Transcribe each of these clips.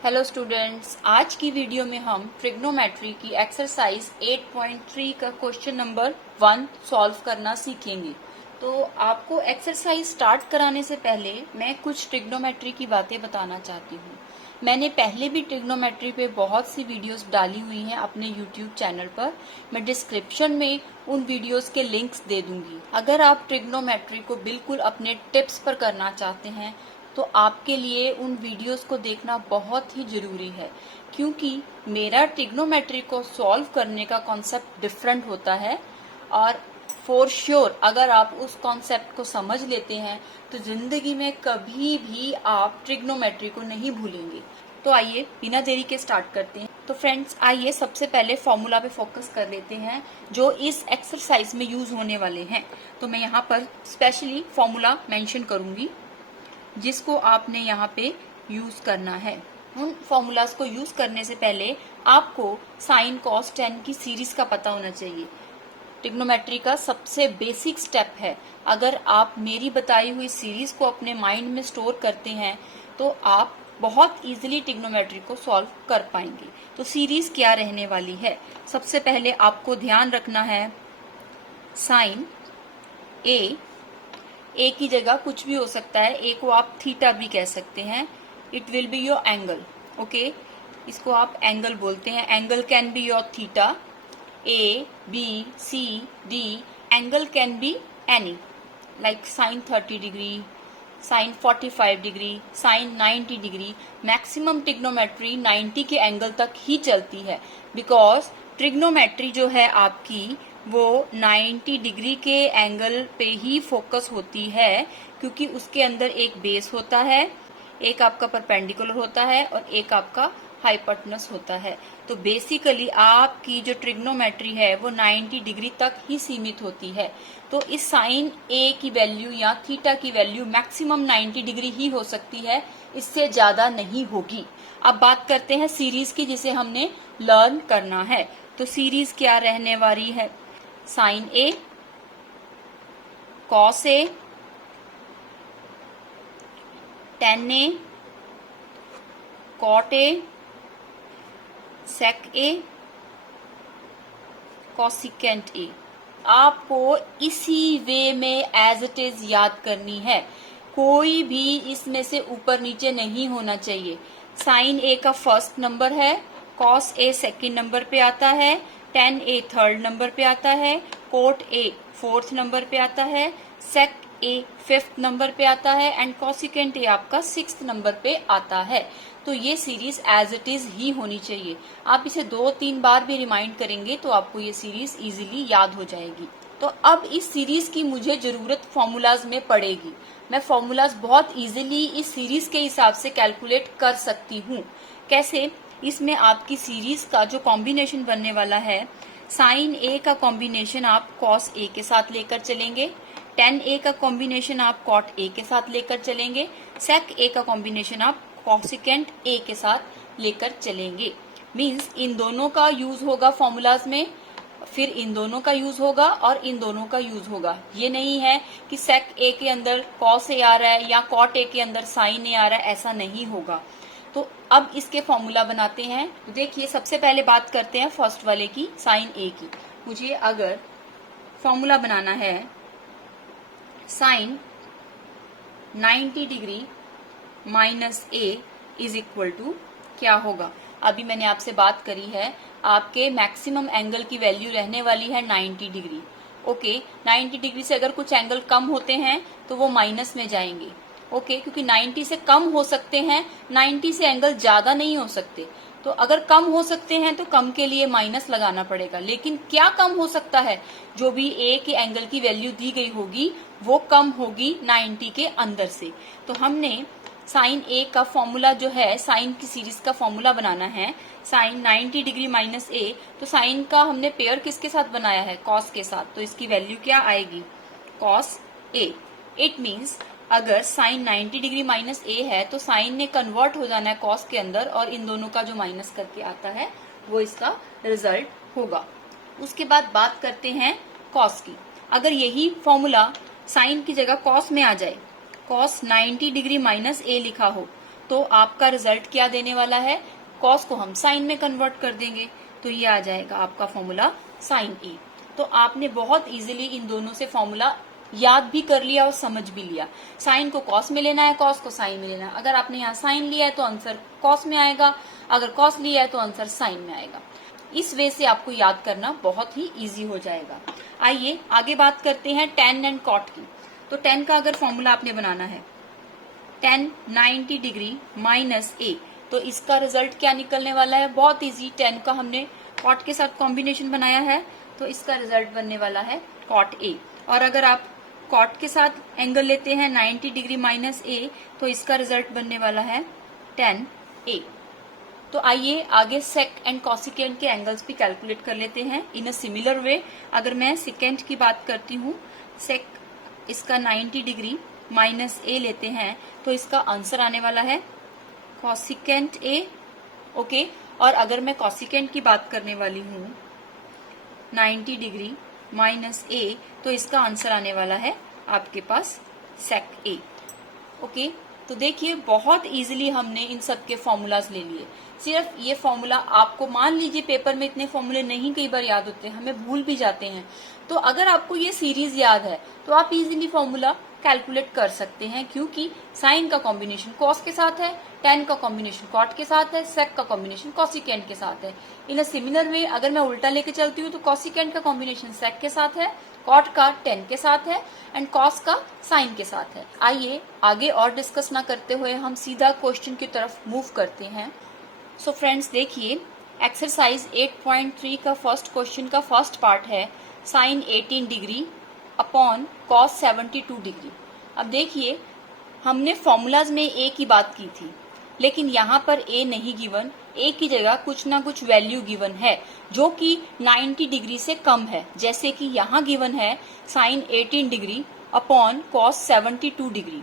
Hello students, आज की video में हम ट्रिग्नोमेट्री की एक्सरसाइज 8.3 का क्वेश्चन नंबर 1 सॉल्व करना सीखेंगे। तो आपको एक्सरसाइज स्टार्ट कराने से पहले मैं कुछ ट्रिग्नोमेट्री की बातें बताना चाहती हूँ। मैंने पहले भी ट्रिग्नोमेट्री पे बहुत सी वीडियोस डाली हुई हैं अपने यूट्यूब चैनल पर। मैं डिस्क्रिप्शन में उन वीडियोस के लिंक्स दे दूंगी। अगर आप ट्रिग्नोमेट्री को बिल्कुल अपने टिप्स पर करना चाहते हैं तो आपके लिए उन वीडियोस को देखना बहुत ही जरूरी है, क्योंकि मेरा ट्रिग्नोमेट्री को सॉल्व करने का कॉन्सेप्ट डिफरेंट होता है। और फॉर श्योर अगर आप उस कॉन्सेप्ट को समझ लेते हैं तो जिंदगी में कभी भी आप ट्रिग्नोमेट्री को नहीं भूलेंगे। तो आइए बिना देरी के स्टार्ट करते हैं। तो फ्रेंड्स, आइए सबसे पहले फॉर्मूला पे फोकस कर लेते हैं जो इस एक्सरसाइज में यूज होने वाले हैं। तो मैं यहाँ पर स्पेशली फॉर्मूला मेंशन करूंगी जिसको आपने यहाँ पे यूज करना है। उन फॉर्मूलाज को यूज करने से पहले आपको साइन कॉस टेन की सीरीज का पता होना चाहिए। ट्रिग्नोमेट्री का सबसे बेसिक स्टेप है। अगर आप मेरी बताई हुई सीरीज को अपने माइंड में स्टोर करते हैं तो आप बहुत इजीली ट्रिग्नोमेट्री को सॉल्व कर पाएंगे। तो सीरीज क्या रहने वाली है? सबसे पहले आपको ध्यान रखना है साइन ए की जगह कुछ भी हो सकता है। ए को आप थीटा भी कह सकते हैं। It will be your angle. Okay, इसको आप एंगल बोलते हैं। Angle can be your theta, A B C D. Angle can be any, like sine 30 degree, sine 45 degree, sine 90 degree. Maximum trigonometry 90 के एंगल तक ही चलती है, बिकॉज ट्रिग्नोमेट्री जो है आपकी वो 90 डिग्री के एंगल पे ही फोकस होती है, क्योंकि उसके अंदर एक बेस होता है, एक आपका परपेंडिकुलर होता है और एक आपका हाइपोटेनस होता है। तो बेसिकली आपकी जो ट्रिग्नोमेट्री है वो 90 डिग्री तक ही सीमित होती है। तो इस साइन ए की वैल्यू या थीटा की वैल्यू मैक्सिमम 90 डिग्री ही हो सकती है, इससे ज्यादा नहीं होगी। अब बात करते हैं सीरीज की, जिसे हमने लर्न करना है। तो सीरीज क्या रहने वाली है? Sine A, cos A, tan A, cot A, sec A, cosecant A. आपको इसी वे में एज इट इज याद करनी है। कोई भी इसमें से ऊपर नीचे नहीं होना चाहिए। साइन ए का फर्स्ट नंबर है, कॉस ए सेकेंड नंबर पे आता है, टेन ए थर्ड नंबर पे आता है, कोट ए फोर्थ नंबर पे आता है, सेक ए फिफ्थ नंबर पे आता है एंड कॉसिकेंट ए आपका सिक्स्थ नंबर पे आता है। तो ये सीरीज एज इट इज ही होनी चाहिए। आप इसे 2-3 बार भी रिमाइंड करेंगे तो आपको ये सीरीज इजीली याद हो जाएगी। तो अब इस सीरीज की मुझे जरूरत फॉर्मूलाज में पड़ेगी। मैं फॉर्मूलाज बहुत इजीली इस सीरीज के हिसाब से कैलकुलेट कर सकती हूँ। कैसे? इसमें आपकी सीरीज का जो कॉम्बिनेशन बनने वाला है, साइन ए का कॉम्बिनेशन आप कॉस ए के साथ लेकर चलेंगे, टेन ए का कॉम्बिनेशन आप कॉट ए के साथ लेकर चलेंगे, सेक ए का कॉम्बिनेशन आप कॉसिकेंट ए के साथ लेकर चलेंगे। मींस इन दोनों का यूज होगा फॉर्मूलाज में, फिर इन दोनों का यूज होगा और इन दोनों का यूज होगा। ये नहीं है कि सेक ए के अंदर कॉस ए आ रहा है या कॉट ए के अंदर साइन ए आ रहा है, ऐसा नहीं होगा। तो अब इसके फॉर्मूला बनाते हैं। देखिए, सबसे पहले बात करते हैं फर्स्ट वाले की, साइन ए की। मुझे अगर फॉर्मूला बनाना है sine 90 degree minus A is equal to क्या होगा? अभी मैंने आपसे बात करी है, आपके मैक्सिमम एंगल की वैल्यू रहने वाली है 90 डिग्री। ओके, 90 डिग्री से अगर कुछ एंगल कम होते हैं तो वो माइनस में जाएंगे। ओके, क्योंकि 90 से कम हो सकते हैं, 90 से एंगल ज्यादा नहीं हो सकते। तो अगर कम हो सकते हैं तो कम के लिए माइनस लगाना पड़ेगा। लेकिन क्या कम हो सकता है? जो भी ए के एंगल की वैल्यू दी गई होगी वो कम होगी 90 के अंदर से। तो हमने साइन ए का फॉर्मूला जो है, साइन की सीरीज का फॉर्मूला बनाना है साइन 90 डिग्री माइनस ए। तो साइन का हमने पेयर किसके साथ बनाया है? कॉस के साथ। तो इसकी वैल्यू क्या आएगी? Cos A. इट मीन्स अगर साइन 90 डिग्री माइनस ए है तो साइन ने कन्वर्ट हो जाना है कॉस के अंदर, और इन दोनों का जो माइनस करके आता है वो इसका रिजल्ट होगा। उसके बाद बात करते हैं कॉस की। अगर यही फॉर्मूला साइन की जगह कॉस में आ जाए, कॉस 90 डिग्री माइनस ए लिखा हो, तो आपका रिजल्ट क्या देने वाला है, कॉस को हम साइन में कन्वर्ट कर देंगे, तो ये आ जाएगा आपका फॉर्मूला साइन ए। तो आपने बहुत इजीली इन दोनों से फॉर्मूला याद भी कर लिया और समझ भी लिया। साइन को कॉस में लेना है, कॉस को साइन में लेना है। अगर आपने यहाँ साइन लिया है तो आंसर कॉस में आएगा, अगर कॉस लिया है तो आंसर साइन में आएगा। इस वे से आपको याद करना बहुत ही इजी हो जाएगा। आइए आगे बात करते हैं टेन एंड कॉट की। तो टेन का अगर फॉर्मूला आपने बनाना है, टेन 90 डिग्री माइनस ए, तो इसका रिजल्ट क्या निकलने वाला है, बहुत इजी। टेन का हमने कॉट के साथ कॉम्बिनेशन बनाया है, तो इसका रिजल्ट बनने वाला है कॉट ए। और अगर आप कॉट के साथ एंगल लेते हैं 90 डिग्री माइनस ए, तो इसका रिजल्ट बनने वाला है 10 ए। तो आइए आगे सेक एंड कॉसिकेंट के एंगल्स भी कैलकुलेट कर लेते हैं इन अ सिमिलर वे। अगर मैं सेकेंड की बात करती हूँ, सेक इसका 90 डिग्री माइनस ए लेते हैं, तो इसका आंसर आने वाला है कॉसिकेंट ए। ओके, और अगर मैं कॉसिकेंट की बात करने वाली हूँ 90 डिग्री माइनस ए, तो इसका आंसर आने वाला है आपके पास सेक ए। ओके, तो देखिए बहुत इजीली हमने इन सब के फॉर्मूलाज ले लिए। सिर्फ ये फॉर्मूला आपको, मान लीजिए पेपर में इतने फॉर्मूले नहीं कई बार याद होते हैं, हमें भूल भी जाते हैं, तो अगर आपको ये सीरीज याद है तो आप इजीली फॉर्मूला कैलकुलेट कर सकते हैं, क्योंकि साइन का कॉम्बिनेशन कॉस के साथ है, टेन का कॉम्बिनेशन कॉट के साथ है, सेक का कॉम्बिनेशन कॉसिकेंट के साथ है। इन अ सिमिलर वे अगर मैं उल्टा लेके चलती हूँ तो कॉसिकेंट का कॉम्बिनेशन सेक के साथ है, कॉट का टेन के साथ है एंड कॉस का साइन के साथ है। आइए आगे और डिस्कस ना करते हुए हम सीधा क्वेश्चन की तरफ मूव करते हैं। सो फ्रेंड्स देखिए, एक्सरसाइज 8.3 का फर्स्ट क्वेश्चन का फर्स्ट पार्ट है sine 18 degree upon cos 72 degree. अब देखिए हमने फॉर्मूलाज में ए की बात की थी, लेकिन यहाँ पर ए नहीं गिवन, ए की जगह कुछ ना कुछ वैल्यू गिवन है जो कि 90 डिग्री से कम है। जैसे कि यहाँ गिवन है sine 18 degree upon cos 72 degree.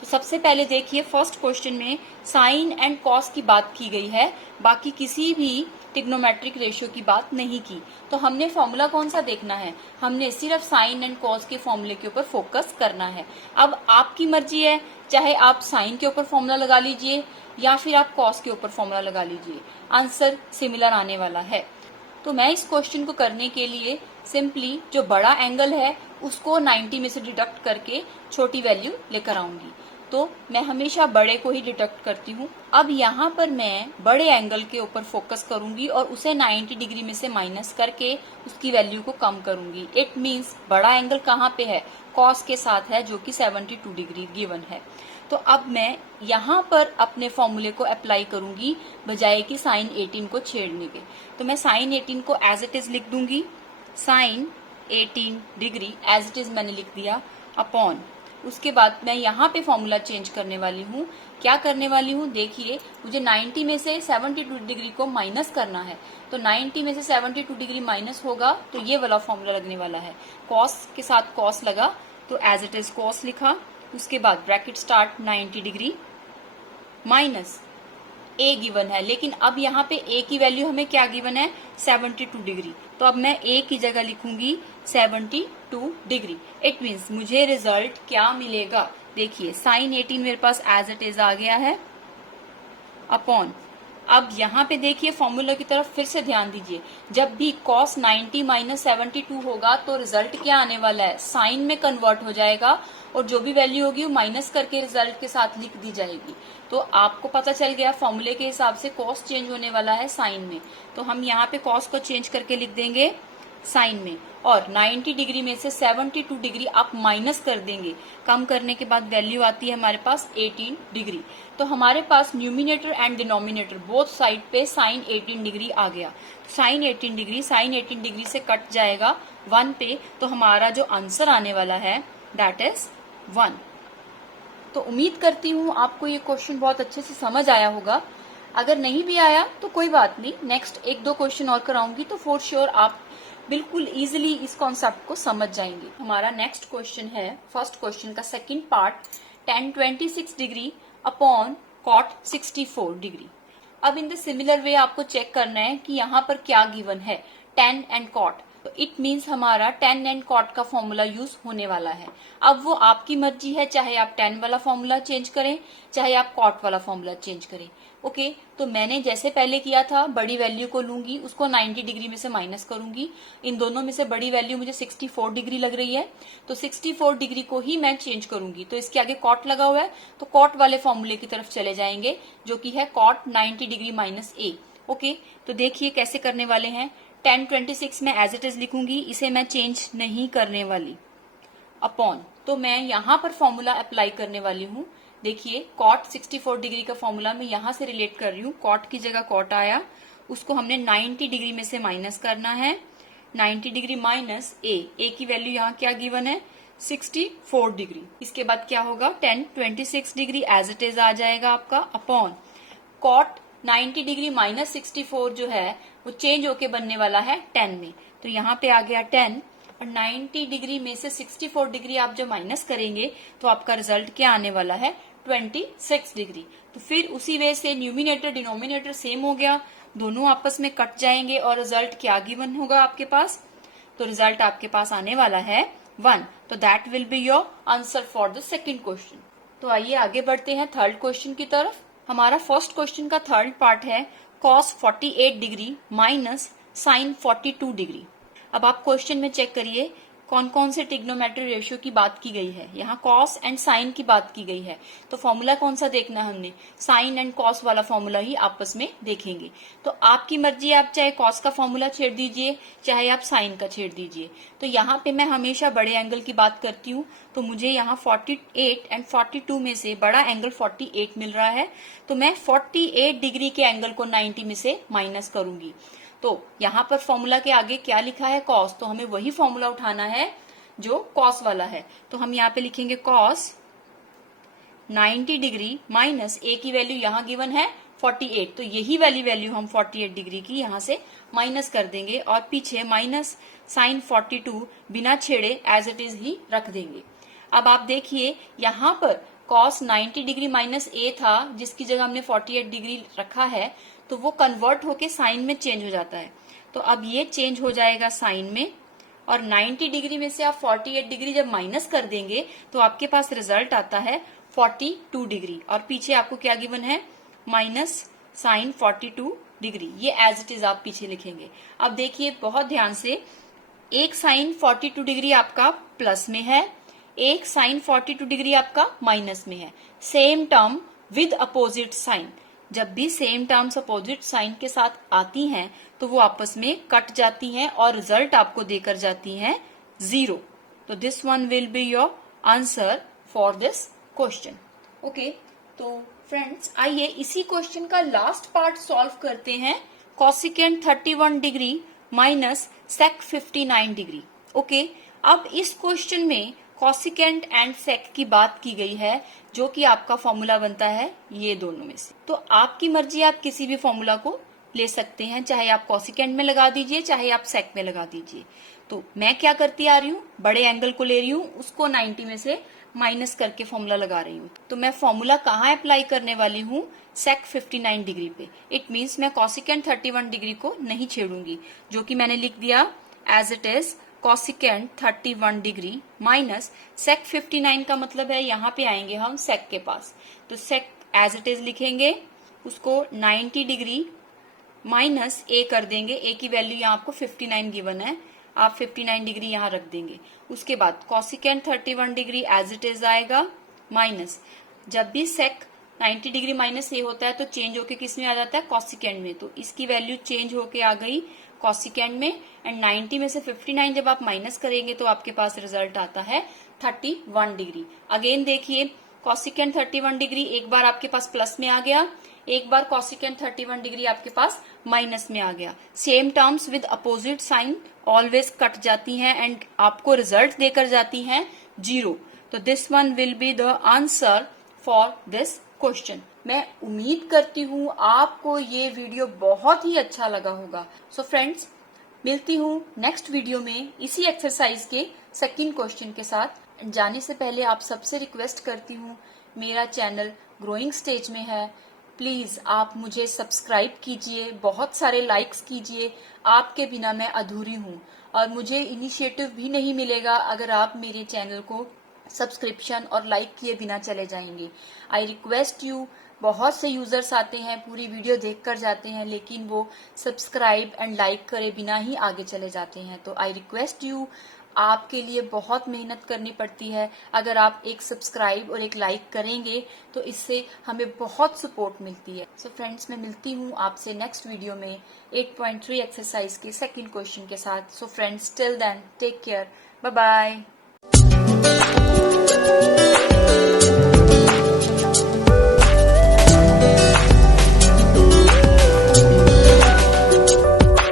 तो सबसे पहले देखिए फर्स्ट क्वेश्चन में साइन एंड कॉस की बात की गई है, बाकी किसी भी ट्रिग्नोमेट्रिक रेशियो की बात नहीं की। तो हमने फॉर्मूला कौन सा देखना है, हमने सिर्फ साइन एंड कॉस के फॉर्मूले के ऊपर फोकस करना है। अब आपकी मर्जी है, चाहे आप साइन के ऊपर फॉर्मूला लगा लीजिए या फिर आप कॉस के ऊपर फॉर्मूला लगा लीजिए, आंसर सिमिलर आने वाला है। तो मैं इस क्वेश्चन को करने के लिए सिंपली जो बड़ा एंगल है उसको 90 में से डिडक्ट करके छोटी वैल्यू लेकर आऊंगी। तो मैं हमेशा बड़े को ही डिडक्ट करती हूँ। अब यहाँ पर मैं बड़े एंगल के ऊपर फोकस करूंगी और उसे 90 डिग्री में से माइनस करके उसकी वैल्यू को कम करूंगी। इट मीन्स बड़ा एंगल कहाँ पे है, कॉस के साथ है, जो कि 72 डिग्री गिवन है। तो अब मैं यहाँ पर अपने फॉर्मूले को अप्लाई करूंगी बजाय कि साइन 18 को छेड़ने के। तो मैं साइन 18 को एज इट इज लिख दूंगी, sine 18 degree as it is मैंने लिख दिया, अपॉन उसके बाद मैं यहाँ पे फॉर्मूला चेंज करने वाली हूँ। क्या करने वाली हूँ, देखिए मुझे 90 में से 72 डिग्री को माइनस करना है, तो 90 में से 72 डिग्री माइनस होगा तो ये वाला फॉर्मूला लगने वाला है। कॉस के साथ कॉस लगा तो एज इट इज कॉस लिखा, उसके बाद ब्रैकेट स्टार्ट 90 डिग्री माइनस ए गिवन है, लेकिन अब यहाँ पे ए की वैल्यू हमें क्या गिवन है, 72 डिग्री। तो अब मैं ए की जगह लिखूंगी 72 डिग्री। इट मीन्स मुझे रिजल्ट क्या मिलेगा, देखिए साइन 18 मेरे पास एज इट इज आ गया है, अपॉन अब यहाँ पे देखिए फॉर्मूला की तरफ फिर से ध्यान दीजिए। जब भी cos 90 माइनस 72 होगा तो रिजल्ट क्या आने वाला है, साइन में कन्वर्ट हो जाएगा और जो भी वैल्यू होगी वो माइनस करके रिजल्ट के साथ लिख दी जाएगी। तो आपको पता चल गया फॉर्मूले के हिसाब से cos चेंज होने वाला है साइन में, तो हम यहाँ पे cos को चेंज करके लिख देंगे साइन में, और 90 डिग्री में से 72 डिग्री आप माइनस कर देंगे, कम करने के बाद वैल्यू आती है हमारे पास 18 डिग्री। तो हमारे पास numerator and denominator both side पे साइन 18 डिग्री आ गया। साइन 18 डिग्री से कट जाएगा 1 पे, तो हमारा जो आंसर आने वाला है दैट इज 1। तो उम्मीद करती हूँ आपको ये क्वेश्चन बहुत अच्छे से समझ आया होगा। अगर नहीं भी आया तो कोई बात नहीं, नेक्स्ट 1-2 क्वेश्चन और कराऊंगी तो फॉर श्योर आप बिल्कुल इजीली इस कॉन्सेप्ट को समझ जाएंगे। हमारा नेक्स्ट क्वेश्चन है फर्स्ट क्वेश्चन का second part, tan 26 degree upon cot 64 degree. अब इन द सिमिलर वे आपको चेक करना है कि यहाँ पर क्या गिवन है, tan एंड cot। तो इट मीन्स हमारा tan एंड cot का फॉर्मूला यूज होने वाला है। अब वो आपकी मर्जी है, चाहे आप tan वाला फॉर्मूला चेंज करें, चाहे आप cot वाला फॉर्मूला चेंज करें। ओके, तो मैंने जैसे पहले किया था, बड़ी वैल्यू को लूंगी, उसको 90 डिग्री में से माइनस करूंगी। इन दोनों में से बड़ी वैल्यू मुझे 64 डिग्री लग रही है, तो 64 डिग्री को ही मैं चेंज करूंगी। तो इसके आगे cot लगा हुआ है, तो cot वाले फॉर्मूले की तरफ चले जाएंगे, जो कि है cot 90 degree minus a। Okay, तो देखिए कैसे करने वाले हैं। tan 26 में एज इट इज लिखूंगी, इसे मैं चेंज नहीं करने वाली, अपॉन, तो मैं यहां पर फॉर्मूला अप्लाई करने वाली हूं। देखिए cot 64 डिग्री का फॉर्मूला मैं यहां से रिलेट कर रही हूँ। cot की जगह cot आया, उसको हमने 90 डिग्री में से माइनस करना है। 90 डिग्री माइनस a की वैल्यू यहाँ क्या गिवन है, 64 डिग्री। इसके बाद क्या होगा, tan 26 degree as it is आ जाएगा आपका, अपॉन cot 90 डिग्री माइनस 64 जो है वो चेंज होके बनने वाला है tan में, तो यहाँ पे आ गया tan, और 90 डिग्री में से 64 डिग्री आप जब माइनस करेंगे तो आपका रिजल्ट क्या आने वाला है, 26 डिग्री। तो फिर उसी वे से न्यूमिनेटर डिनोमिनेटर सेम हो गया, दोनों आपस में कट जाएंगे और रिजल्ट क्या गिवन होगा आपके पास, तो रिजल्ट आपके पास आने वाला है 1। तो that will be your answer for the second question. तो आइए आगे बढ़ते हैं थर्ड क्वेश्चन की तरफ। हमारा फर्स्ट क्वेश्चन का थर्ड पार्ट है cos 48 degree minus sin 42 degree. अब आप क्वेश्चन में चेक करिए कौन कौन से ट्रिग्नोमेट्री रेशियो की बात की गई है। यहाँ cos एंड sin की बात की गई है, तो फॉर्मूला कौन सा देखना है हमने, sin एंड cos वाला फॉर्मूला ही आपस में देखेंगे। तो आपकी मर्जी, आप चाहे cos का फॉर्मूला छेड़ दीजिए, चाहे आप sin का छेड़ दीजिए। तो यहाँ पे मैं हमेशा बड़े एंगल की बात करती हूँ, तो मुझे यहाँ 48 एंड 42 में से बड़ा एंगल 48 मिल रहा है, तो मैं 48 डिग्री के एंगल को 90 में से माइनस करूंगी। तो यहाँ पर फॉर्मूला के आगे क्या लिखा है, cos, तो हमें वही फॉर्मूला उठाना है जो cos वाला है। तो हम यहाँ पे लिखेंगे cos 90 डिग्री माइनस a की वैल्यू यहाँ गिवन है 48, तो यही वाली वैल्यू हम 48 डिग्री की यहाँ से माइनस कर देंगे, और पीछे माइनस sin 42 बिना छेड़े एज इट इज ही रख देंगे। अब आप देखिए यहाँ पर cos 90 डिग्री माइनस a था, जिसकी जगह हमने 48 डिग्री रखा है, तो वो कन्वर्ट होके साइन में चेंज हो जाता है। तो अब ये चेंज हो जाएगा साइन में, और 90 डिग्री में से आप 48 डिग्री जब माइनस कर देंगे तो आपके पास रिजल्ट आता है 42 डिग्री, और पीछे आपको क्या गिवन है, माइनस साइन 42 डिग्री। ये एज इट इज आप पीछे लिखेंगे। अब देखिए बहुत ध्यान से, एक साइन 42 डिग्री आपका प्लस में है, एक साइन 42 डिग्री आपका माइनस में है। Same term with opposite sign, जब भी सेम टर्म्स अपोजिट साइन के साथ आती हैं तो वो आपस में कट जाती हैं और रिजल्ट आपको देकर जाती हैं 0। तो this one will be your answer for this question. Okay, तो फ्रेंड्स आइए इसी क्वेश्चन का लास्ट पार्ट सॉल्व करते हैं। Cosecant 31 degree minus sec 59 degree. Okay, अब इस क्वेश्चन में कॉसिकेंट एंड सेक की बात की गई है, जो कि आपका फॉर्मूला बनता है ये दोनों में से। तो आपकी मर्जी, आप किसी भी फॉर्मूला को ले सकते हैं, चाहे आप कॉसिकेंट में लगा दीजिए, चाहे आप सेक में लगा दीजिए। तो मैं क्या करती आ रही हूँ, बड़े एंगल को ले रही हूँ, उसको 90 में से माइनस करके फॉर्मूला लगा रही हूँ। तो मैं फॉर्मूला कहाँ अप्लाई करने वाली हूँ, सेक 59 डिग्री पे। इट मीन्स मैं कॉसिकेंट 31 डिग्री को नहीं छेड़ूंगी, जो कि मैंने लिख दिया as it is cosecant 31 degree minus sec 59 का मतलब है यहाँ पे आएंगे हम सेक के पास, तो सेक एज इट इज लिखेंगे, उसको 90 डिग्री माइनस ए कर देंगे। ए की वैल्यू यहाँ आपको 59 गिवन है, आप 59 डिग्री यहाँ रख देंगे। उसके बाद cosecant 31 degree as it is आएगा, माइनस, जब भी सेक 90 डिग्री माइनस ए होता है तो चेंज होके किस में आ जाता है, कॉसिकेंट में। तो इसकी वैल्यू चेंज होके आ गई कॉसिकेंट में, एंड 90 में से 59 जब आप माइनस करेंगे तो आपके पास रिजल्ट आता है 31 डिग्री। अगेन देखिए, कॉसिकेंट 31 डिग्री एक बार आपके पास प्लस में आ गया, एक बार कॉसिकेंट 31 डिग्री आपके पास माइनस में आ गया। Same terms with opposite sign always cut जाती हैं एंड आपको रिजल्ट देकर जाती हैं 0। तो this one will be the answer for this question. मैं उम्मीद करती हूँ आपको ये वीडियो बहुत ही अच्छा लगा होगा। सो फ्रेंड्स, मिलती हूँ नेक्स्ट वीडियो में इसी एक्सरसाइज के सेकंड क्वेश्चन के साथ। जाने से पहले आप सबसे रिक्वेस्ट करती हूँ, मेरा चैनल ग्रोइंग स्टेज में है, प्लीज आप मुझे सब्सक्राइब कीजिए, बहुत सारे लाइक्स कीजिए, आपके बिना मैं अधूरी हूँ। और मुझे इनिशिएटिव भी नहीं मिलेगा अगर आप मेरे चैनल को सब्सक्रिप्शन और लाइक किए बिना चले जाएंगे। आई रिक्वेस्ट यू, बहुत से यूजर्स आते हैं, पूरी वीडियो देख कर जाते हैं, लेकिन वो सब्सक्राइब एंड लाइक करे बिना ही आगे चले जाते हैं। तो आई रिक्वेस्ट यू, आपके लिए बहुत मेहनत करनी पड़ती है। अगर आप एक सब्सक्राइब और एक लाइक करेंगे तो इससे हमें बहुत सपोर्ट मिलती है। सो फ्रेंड्स, मैं मिलती हूँ आपसे नेक्स्ट वीडियो में 8.3 एक्सरसाइज के सेकंड क्वेश्चन के साथ। So friends, till then take care, bye bye.